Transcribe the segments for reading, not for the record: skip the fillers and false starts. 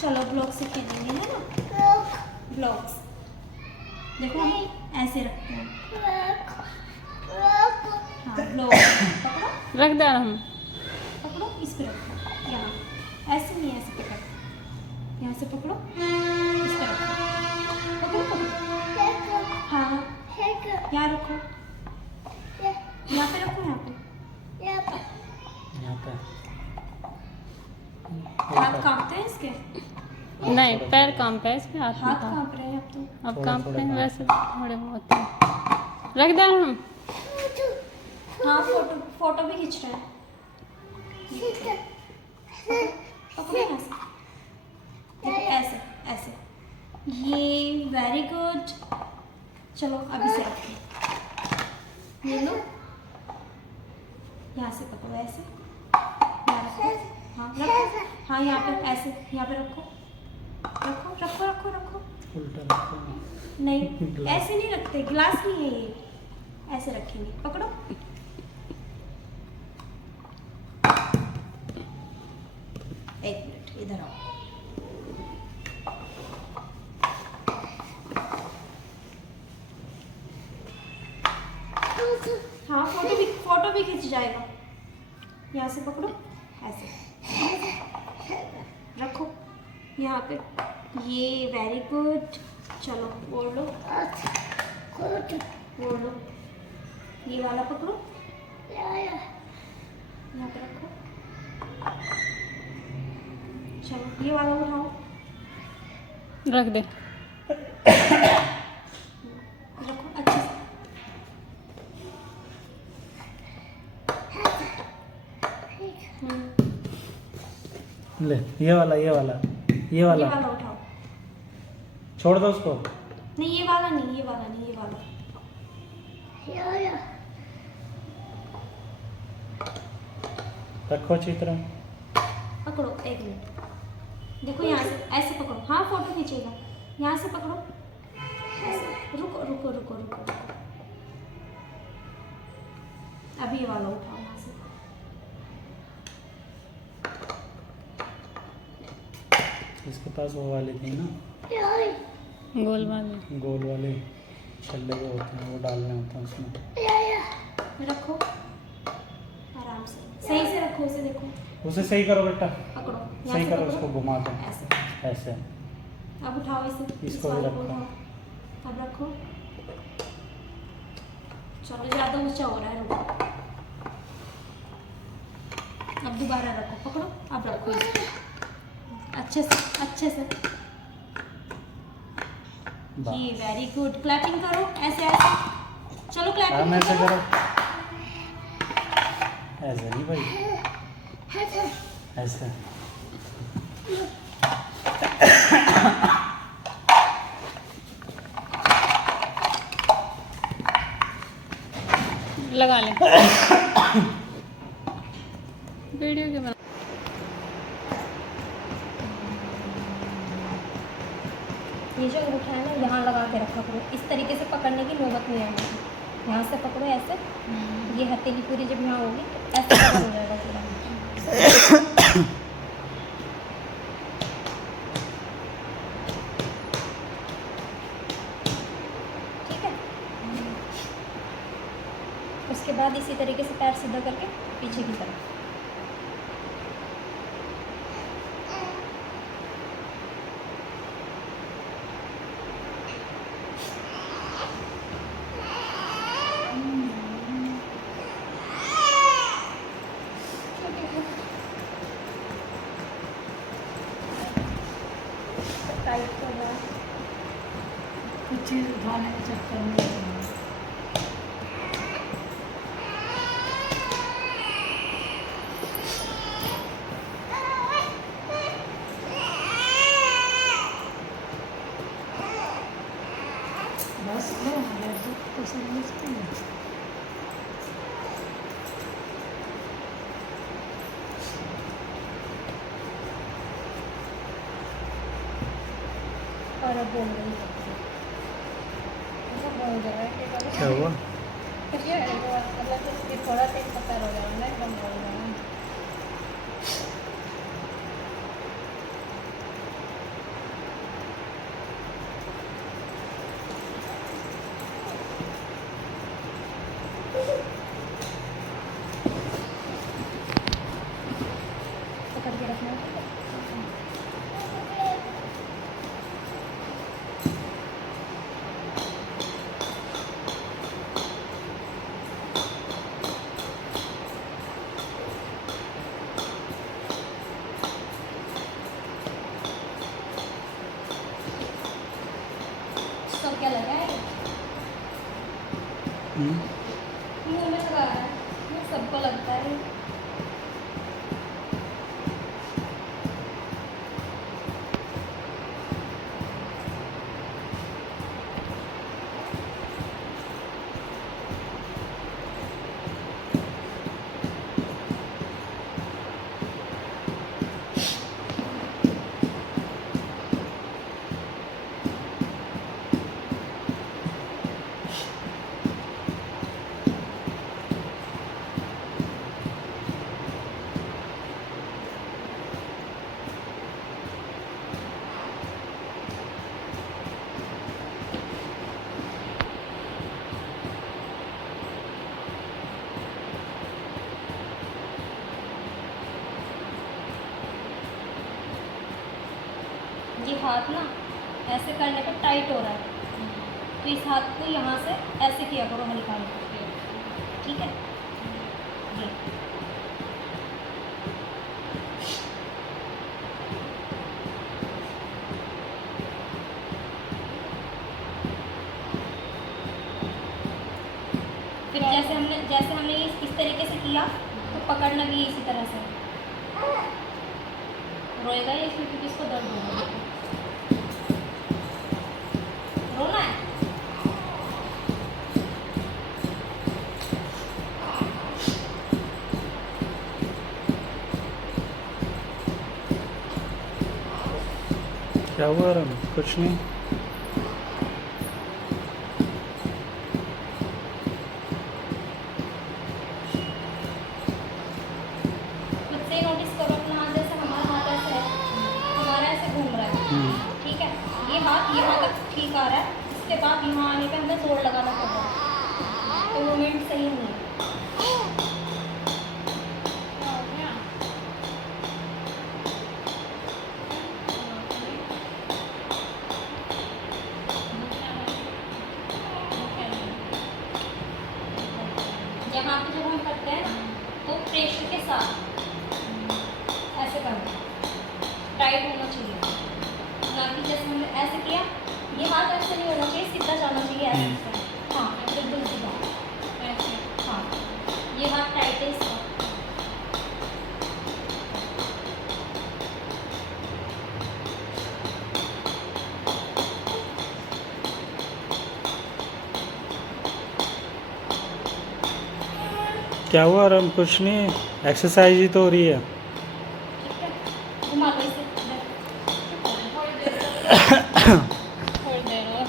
चलो ब्लॉक से खेलेंगे, है ना। ब्लॉक्स देखो हम ऐसे रखते हैं। हाँ ब्लॉक पकड़ो, रख दे हम। पकड़ो इस पे रखो, यहाँ ऐसे नहीं, ऐसे पकड़ो, यहाँ से पकड़ो, इस पे रखो, पकड़ो पकड़ो, हाँ यहाँ रखो, यहाँ पे रखो, यहाँ पे। हाथ कांपते हैं इसके? नहीं, पैर कांपते हैं इसके, हाथ हाथ नहीं कांप रहे हैं अब तो। अब कांपते हैं वैसे थोड़े बहुत। रख दे हम। हाँ फोटो फोटो भी खींच रहे हैं। पकड़ो यहाँ से, देखो ऐसे ऐसे, ये वेरी गुड। चलो अभी से रखो, ये लो, यहाँ से पकड़ो ऐसे, यहाँ रखो, हाँ रखो, हाँ यहाँ पे ऐसे, यहाँ पे रखो, रखो रखो रखो रखो, उल्टा रखो। नहीं ऐसे नहीं रखते, गिलास नहीं है ये, ऐसे रखेंगे, पकड़ो। एक मिनट इधर आओ। हाँ फोटो भी खींच जाएगा। यहाँ से पकड़ो, ऐसे रखो यहाँ पे, ये वेरी गुड। चलो ओढ़ लो, ओढ़ लो, ये वाला पकड़ो, यहाँ पे रखो। चलो ये वाला उठाओ, रख दे। रखो अच्छे से। ले ये वाला ये वाला उठाओ। छोड़ दो उसको। नहीं ये वाला नहीं, ये वाला नहीं, ये वाला। रखो अच्छी तरह। पकड़ो एक मिनट, देखो यहाँ से ऐसे पकड़ो, हाँ फोटो खींचेगा, यहाँ से पकड़ो ऐसे, रुको रुको रुको रुको, अभी ये वाला उठाओ यहाँ से। इसके पास वो वाले थी ना, गोल वाले। गोल वाले छल्ले जो होते हैं, वो डालने होते हैं उसमें। रखो आराम से, सही से रखो उसे, देखो उसे सही करो बेटा, पकड़ो, यहाँ सही से करो, पकड़ो, उसको घुमा दो ऐसे। ऐसे। अब उठाओ इसे, इसको भी वाले रखो। उठाओ, अब रखो। चलो ज़्यादा ऊंचा हो रहा है, रुको, अब दोबारा रखो, पकड़ो, अब रखो इसे अच्छे से, अच्छे से। ये वेरी गुड, क्लैपिंग करो ऐसे ऐसे, चलो क्लैपिंग ऐसे करो। करो, ऐसे नहीं भाई, ऐसे। लगा ले। वीडियो के बना। ये जो अंगूठा है ना, यहाँ लगा के रखा करो, इस तरीके से पकड़ने की नौबत नहीं आएगी। यहाँ से पकड़ो ऐसे, ये हथेली पूरी जब यहाँ होगी तो ऐसे पकड़ हो जाएगा पूरा। ठीक है, उसके बाद इसी तरीके से पैर सीधा करके पीछे की तरफ। टाइट कर रहा है कुछ चीज़ उठाने के चक्कर में। बस लो तो समझते हैं। और अब बोल रही है, बोल रहा है क्या हुआ? मतलब थोड़ा सा पैर हो जाएगा, एकदम बोल रहा है। ये हाथ ना ऐसे करने पर टाइट हो रहा है, तो इस हाथ को यहाँ से ऐसे किया करो हल्का हल्का, ठीक है। ये फिर जैसे हमने इस तरीके से किया तो पकड़ना भी इसी तरह से। रोएगा ये क्योंकि इसको दर्द होगा, रोना है। क्या हुआ रम? कुछ नहीं। खुद से नोटिस करो अपना हाथ, जैसे हमारा हाथ ऐसे है, हमारा ऐसे घूम रहा है, ठीक है। ये हाथ यहाँ तक ठीक आ रहा है, इसके बाद यहाँ आने पे हमें जोर लगाना पड़ रहा है, तो मूवमेंट सही नहीं है। यहाँ पे जब हम करते हैं तो प्रेशर के साथ ऐसे करना, टाइट होना चाहिए, ना कि जैसे हमने ऐसे किया, ये हाथ ऐसे नहीं होना चाहिए, सीधा जाना चाहिए ऐसे। हाँ बिल्कुल सीधा ऐसे, हाँ ये हाथ टाइट है इसका। क्या हुआ रम? कुछ नहीं, एक्सरसाइज ही तो हो रही है। ठीक है, घुमा लो इसे इधर। थोड़ी देर और।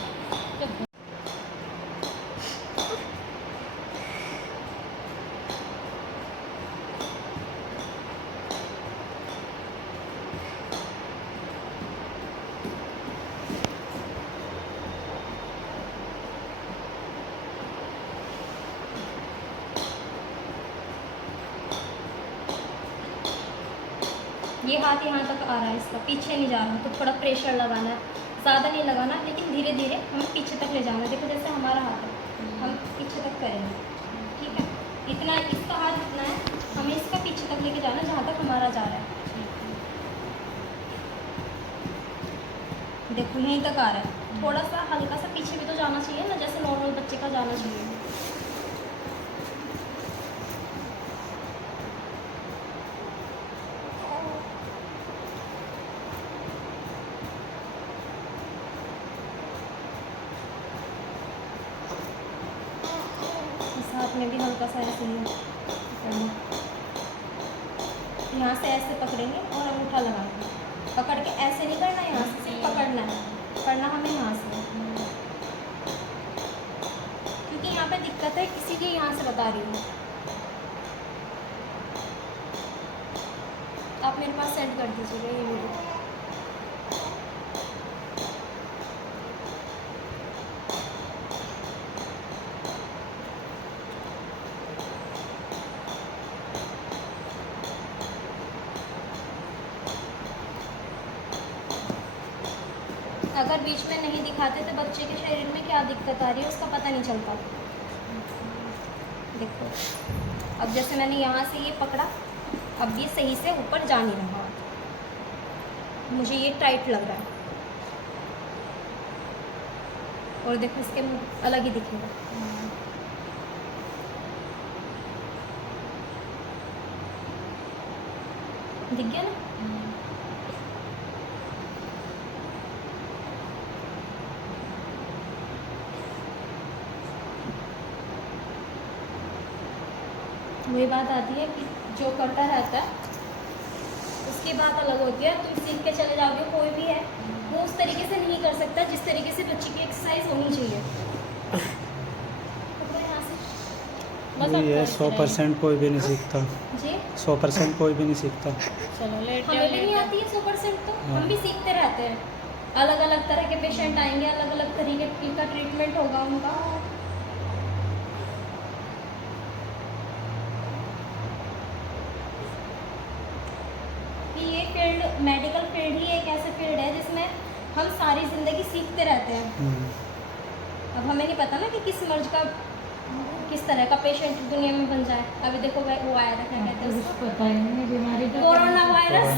ये हाथ यहाँ तक आ रहा है इसका, पीछे नहीं जा रहा, तो थोड़ा प्रेशर लगाना है, ज़्यादा नहीं लगाना, लेकिन धीरे धीरे हमें पीछे तक ले जाना है। देखो जैसे हमारा हाथ है, हम पीछे तक करेंगे, ठीक है। इतना इसका हाथ इतना है, हमें इसका पीछे तक लेके जाना है जहाँ तक हमारा जा रहा है। देखो यहीं तक आ रहा है, थोड़ा सा हल्का सा पीछे भी तो जाना चाहिए ना, जैसे नॉर्मल बच्चे का जाना चाहिए। इस हाथ में भी हल्का सा ऐसे ही करना। यहाँ से ऐसे पकड़ेंगे और अंगूठा लगाएंगे, पकड़ के ऐसे नहीं करना, यहाँ से सिर्फ पकड़ना है, पकड़ना हमें यहाँ से, क्योंकि यहाँ पे दिक्कत है, इसीलिए यहाँ से बता रही हूँ। आप मेरे पास सेंड कर दीजिएगा ये वीडियो। अगर बीच में नहीं दिखाते तो बच्चे के शरीर में क्या दिक्कत आ रही है उसका पता नहीं चलता। देखो अब जैसे मैंने यहाँ से ये पकड़ा, अब ये सही से ऊपर जा नहीं रहा, मुझे ये टाइट लग रहा है, और देखो इसके मुंह अलग ही दिखेगा। दिख गया ना? वही बात आती है कि जो करता रहता है उसकी बात अलग होती है। तुम सीख के चले जाओगे, कोई भी है वो उस तरीके से नहीं कर सकता जिस तरीके से बच्चे की एक्सरसाइज होनी चाहिए। तो यहाँ से बस ये अब 100% कोई भी नहीं सीखता, जी 100% कोई भी नहीं सीखता। चलो लेट हमें भी नहीं आती है 100%, तो हम भी सीखते रहते हैं। अलग अलग तरह के पेशेंट आएंगे, अलग अलग तरीके का ट्रीटमेंट होगा उनका। ये फील्ड मेडिकल फील्ड ही एक ऐसे फील्ड है जिसमें हम सारी ज़िंदगी सीखते रहते हैं। अब हमें नहीं पता ना कि किस मर्ज का किस तरह का पेशेंट दुनिया में बन जाए। अभी देखो वो आया था, क्या कहते हैं कुछ उसको, पता ही नहीं बीमारी का। Corona virus.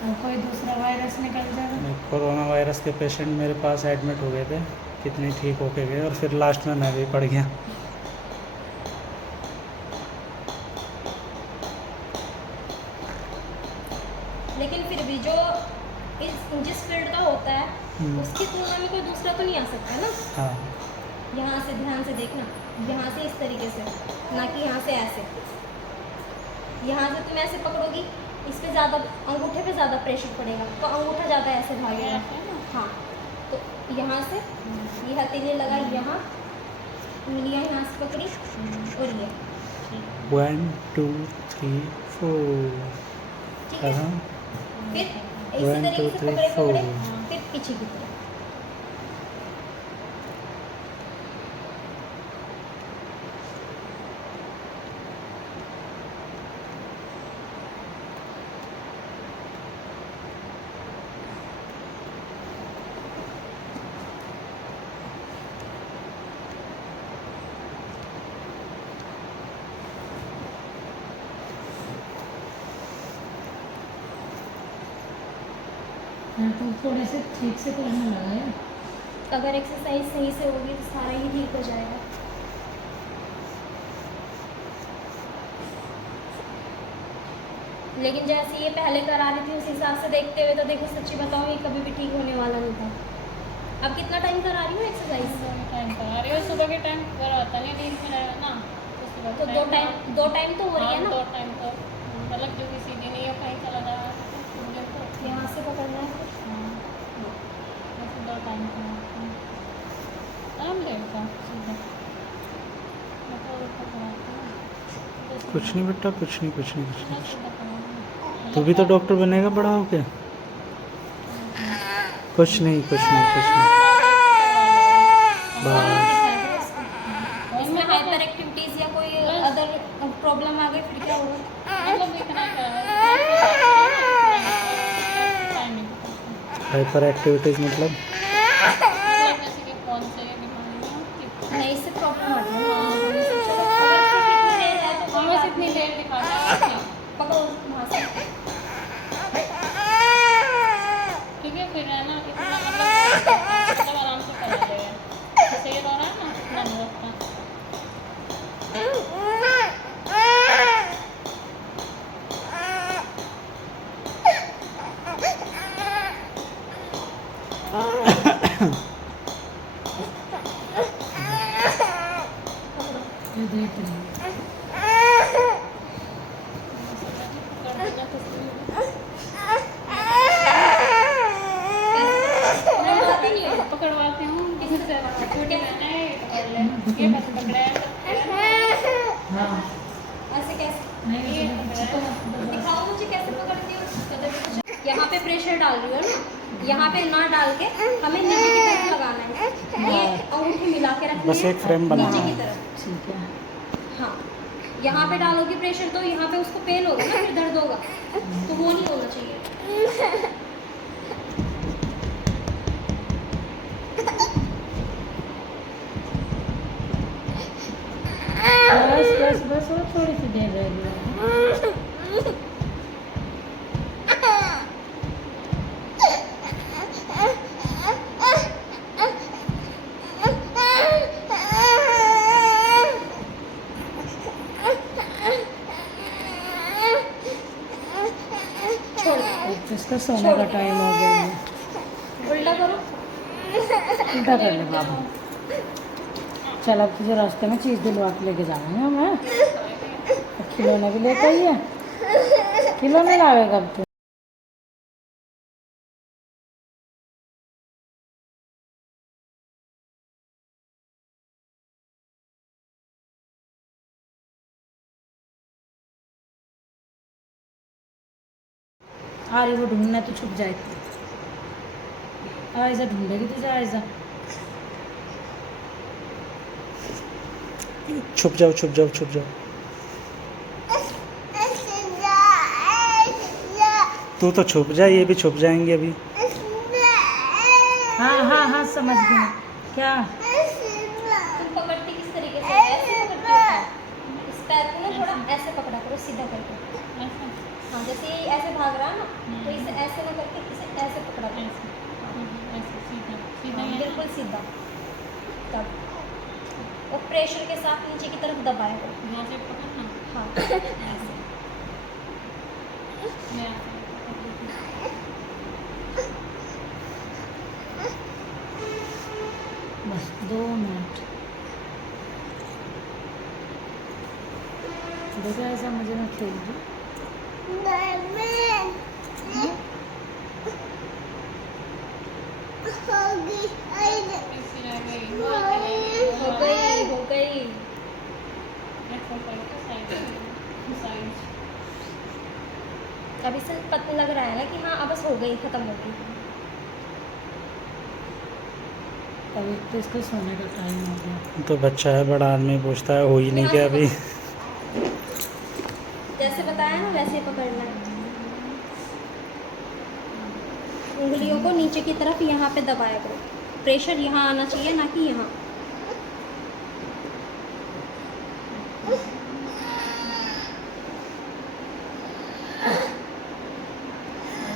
और कोई दूसरा वायरस निकल जाएगा। कोरोना वायरस के पेशेंट मेरे पास एडमिट हो गए थे, कितने ठीक होके गए, और फिर लास्ट में मैं भी पड़ गया। लेकिन फिर भी जो जिस फील्ड का होता है उसकी तुलना में कोई दूसरा तो नहीं आ सकता ना। हाँ, यहाँ से ध्यान से देखना, यहाँ से इस तरीके से, ना कि यहाँ से ऐसे। यहाँ से तुम ऐसे पकड़ोगी, इस पे ज़्यादा, अंगूठे पे ज़्यादा प्रेशर पड़ेगा तो अंगूठा ज़्यादा ऐसे भागेगा। हाँ, तो यहाँ से ये हथेली लगाई, यहाँ उंगलियाँ यहाँ से पकड़ी और ये 1 2 3 4। ठीक है। हाँ, फिर इसी 1 2 तरीके से 3 पकड़े 4। फिर पीछे की तरफ। तो थोड़े से ठीक से करने लगा है। अगर एक्सरसाइज सही से होगी तो सारा ही ठीक हो जाएगा। लेकिन जैसे ये पहले करा रही थी उस हिसाब से देखते हुए तो देखो, सच्ची बताऊँ ये कभी भी ठीक होने वाला नहीं था। अब कितना टाइम करा रही हूँ एक्सरसाइज? टाइम करा रही हो, सुबह के टाइम कराता नहीं, दिन में रहेगा ना तो सुबह तो के दो टाइम तो हो रही है ना। 2 टाइम तो मतलब जो किसी दिन या कहीं चला जा रहा है तो यहाँ से पकड़ना है। ऐसे 2 टाइम कराते हैं, आराम रहेगा सीधा। कुछ नहीं बेटा, कुछ नहीं, कुछ नहीं, कुछ नहीं। सीधा कराना। तू भी तो डॉक्टर बनेगा बड़ा होके। कुछ नहीं, कुछ नहीं, कुछ नहीं। बस इसमें हाइपर एक्टिविटीज या कोई अदर प्रॉब्लम आ गई फिर क्या होगा? मतलब इतना हाइपर एक्टिविटीज़ मतलब जैसे कि कौन से बीमारी नहीं, इससे प्रॉब्लम हट रहा है। अगर सिर्फ इतनी देर है तो कोई बस बात इतनी नहीं। देर दिखाते हैं। पकड़ो वहाँ से। ठीक है, फिर है ना इतना मतलब आराम से करा लेगा। जैसे ये रहा है ना इतना नहीं रखता। ये देख रही हूँ। पकड़वाती हूँ छोटी बहन है, ये बस पकड़े हाँ ऐसे कैसे? नहीं दिखाओ मुझे कैसे पकड़ती हो। यहाँ पे प्रेशर डाल रही हो ना, यहाँ पे ना डाल के हमें नीचे की तरफ लगाना है। ये अंगूठी मिला के रखनी बस है एक फ्रेम बनाना नीचे की है। तरफ। ठीक है। हाँ, यहाँ पे डालोगे प्रेशर तो यहाँ पे उसको पेन होगा ना, फिर दर्द होगा, तो वो नहीं होना चाहिए। बस बस बस और थोड़ी सी देर रह गई। छोड़ दो, इसका सोने का टाइम हो गया है। उल्टा करो। उल्टा कर ले बाबू। चल अब तुझे रास्ते में चीज़ दिलवा के लेके जाना है हमें। खिलौने भी लेकर आई है। खिलौने लावेगा अब तू। आ रही वो ढूंढना तो छुप जाए। आयजा ढूंढेगी तुझे आयजा। छुप जाओ, छुप जाओ, छुप जाओ। तू तो छुप जा, ये भी छुप जाएंगे अभी। हाँ हाँ हाँ समझ गई। क्या? तुम पकड़ती किस तरीके से? ऐसे पकड़ती हो? इस पैर को ना थोड़ा ऐसे पकड़ा करो, सीधा करके। ऐसा हाँ, जैसे ये ऐसे भाग रहा है ना, तो इसे ऐसे ना करके इसे ऐसे पकड़ा करो। ऐसे सीधा सीधा हाँ, ये बिल्कुल सीधा। तब और प्रेशर के साथ नीचे की तरफ दबाया करो। यहाँ से पकड़ना। हाँ, ऐसे। मैं ऐसे पकड़ लेती हूँ। बस 2 मिनट। देखो ऐसा मुझे ना खेल दो। ऐसे रह गई, बहुत रह गई, हो गई, हो गई। ऐसा करके साइड अभी से पता लग रहा है ना कि हाँ अब बस हो गई, खत्म हो गई। अभी तो इसको सोने का टाइम हो गया। तो बच्चा है, बड़ा आदमी पूछता है हो ही नहीं गया अभी। जैसे बताया ना वैसे ही पकड़ना है। उंगलियों को नीचे की तरफ यहाँ पे दबाया करो। प्रेशर यहाँ आना चाहिए, ना कि यहाँ।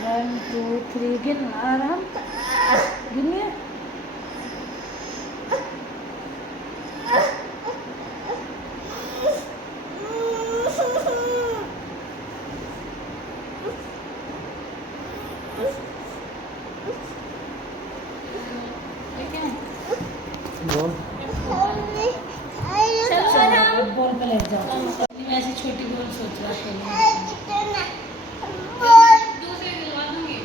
वन टू थ्री गिन आराम गिनिए। बोल। चलो आराम। अब बॉल पे लग जाओ। मैं ऐसी छोटी बॉल सोच रहा था। दूसरे दिलवा दूंगी।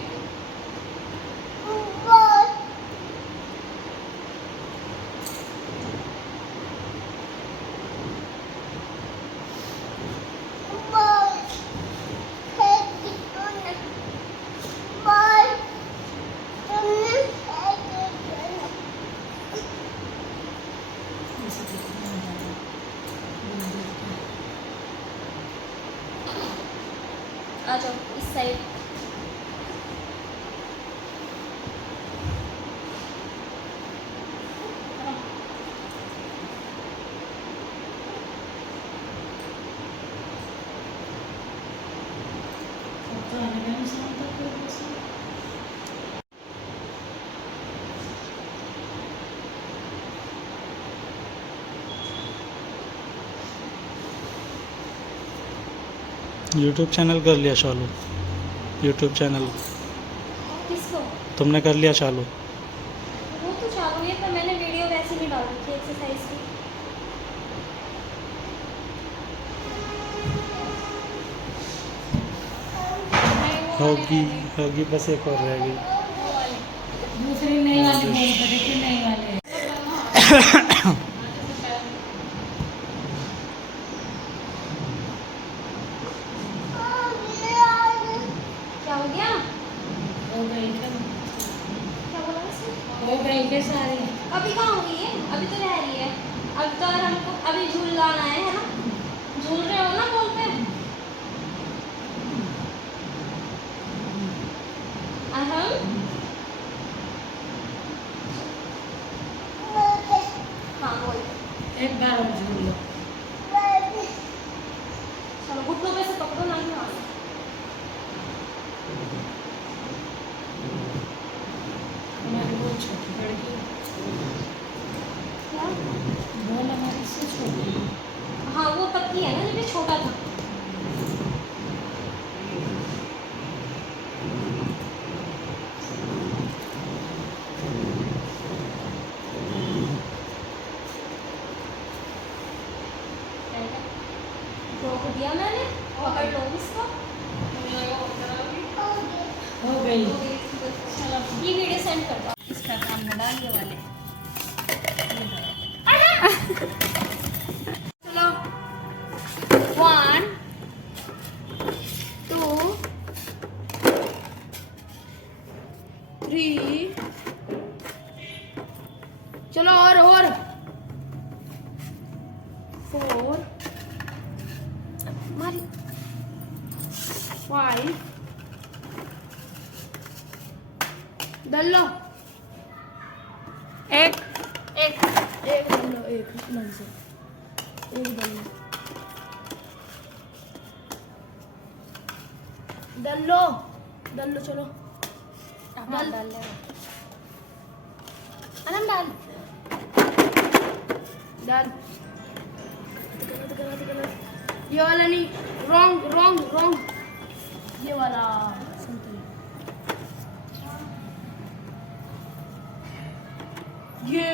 आ जाओ इस साइड। यूट्यूब चैनल कर लिया चालू? यूट्यूब चैनल किसको? तुमने कर लिया चालू? वो तो चालू है, पर मैंने वीडियो वैसे नहीं डाल रखी एक्सरसाइज की। होगी होगी, बस एक और रह गई। दूसरी नई वाली बॉल पे देखिए, नई वाली है। क्या हो गया? हो गई क्या? क्या बोला इसने? हो गई क्या सारी? अभी कहाँ हुई है? अभी तो रह रही है। अब तो और हमको अभी झूलाना है ना? झूल रहे हो ना बॉल पे? अहम। हाँ बोल। एक बार और झूल लो। चलो घुटनों पे से पकड़ो, ना कि वहाँ से। हमारी बॉल छोटी पड़ गई। क्या? बॉल हमारी से छोटी है। हाँ वो तब की है ना जब ये छोटा था। रोक दिया मैंने, पकड़ लो इसको। हो गई। ये वीडियो सेंड कर दो। इसका काम में डालिए वाले। चलो 1 2 3 चलो और 4 मारी 5 डाल लो एक एक डाल लो एक ढंग से एक डाल लो चलो डाल ले अनम डाल ये वाला नहीं रॉन्ग ये वाला संतरी ये